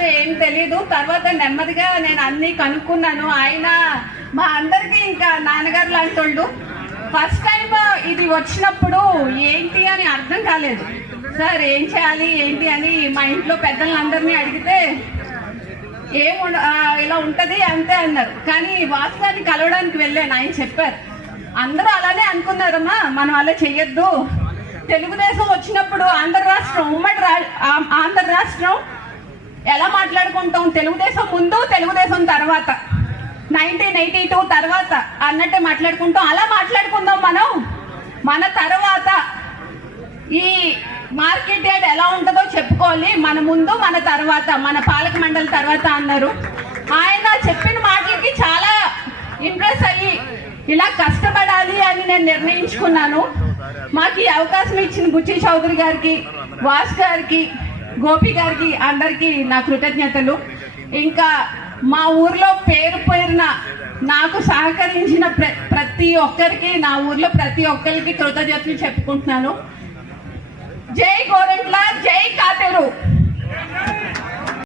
First ఏం తెలీదు. తర్వాత నెమ్మదిగా నేను అన్ని కనుక్కున్నాను. ఆయన మా అందరికీ ఇంకా నాన్నగారు లాంటి ఫస్ట్ టైం ఇది వచ్చినప్పుడు ఏంటి అని అర్థం కాలేదు. సార్ ఏం చేయాలి? ఏంటి అని మా ఇంట్లో పెద్దలందరినీ అడిగితే ఏం ఇలా ఉంటుంది అంతే అన్నారు. కానీ వాసు గారిని కలవడానికి వెళ్ళాను. ఆయన చెప్పారు. అందరూ అలానే అనుకున్నారమ్మా. మనం అలా చెయ్యొద్దు. తెలుగుదేశం వచ్చినప్పుడు ఆంధ్ర రాష్ట్రం ఉమ్మడి రా ఆంధ్ర రాష్ట్రం ఎలా మాట్లాడుకుంటాం? తెలుగుదేశం ముందు తెలుగుదేశం తర్వాత. నైన్టీన్ ఎయిటీ టూ తర్వాత అన్నట్టే మాట్లాడుకుంటాం. అలా మాట్లాడుకుందాం మనం. మన తర్వాత ఈ మార్కెట్ యార్డ్ ఎలా ఉంటుందో చెప్పుకోవాలి. మన ముందు మన తర్వాత మన పాలక మండలి తర్వాత అన్నారు. ఆయన చెప్పిన మాటలకి చాలా ఇంప్రెస్ అయ్యి ఇలా కష్టపడాలి అని నేను నిర్ణయించుకున్నాను. మాకు ఈ అవకాశం ఇచ్చిన బుచ్చి చౌదరి గారికి వాస్ గారికి గోపి గారికి అందరికీ నా కృతజ్ఞతలు. ఇంకా మా ఊర్లో పేరు పేరున నాకు సహకరించిన ప్ర- ప్రతి ఒక్కరికి నా ఊర్లో ప్రతి ఒక్కరికి కృతజ్ఞతలు చెప్పుకుంటున్నాను. జై గోరెంట్ల జై కాతేరు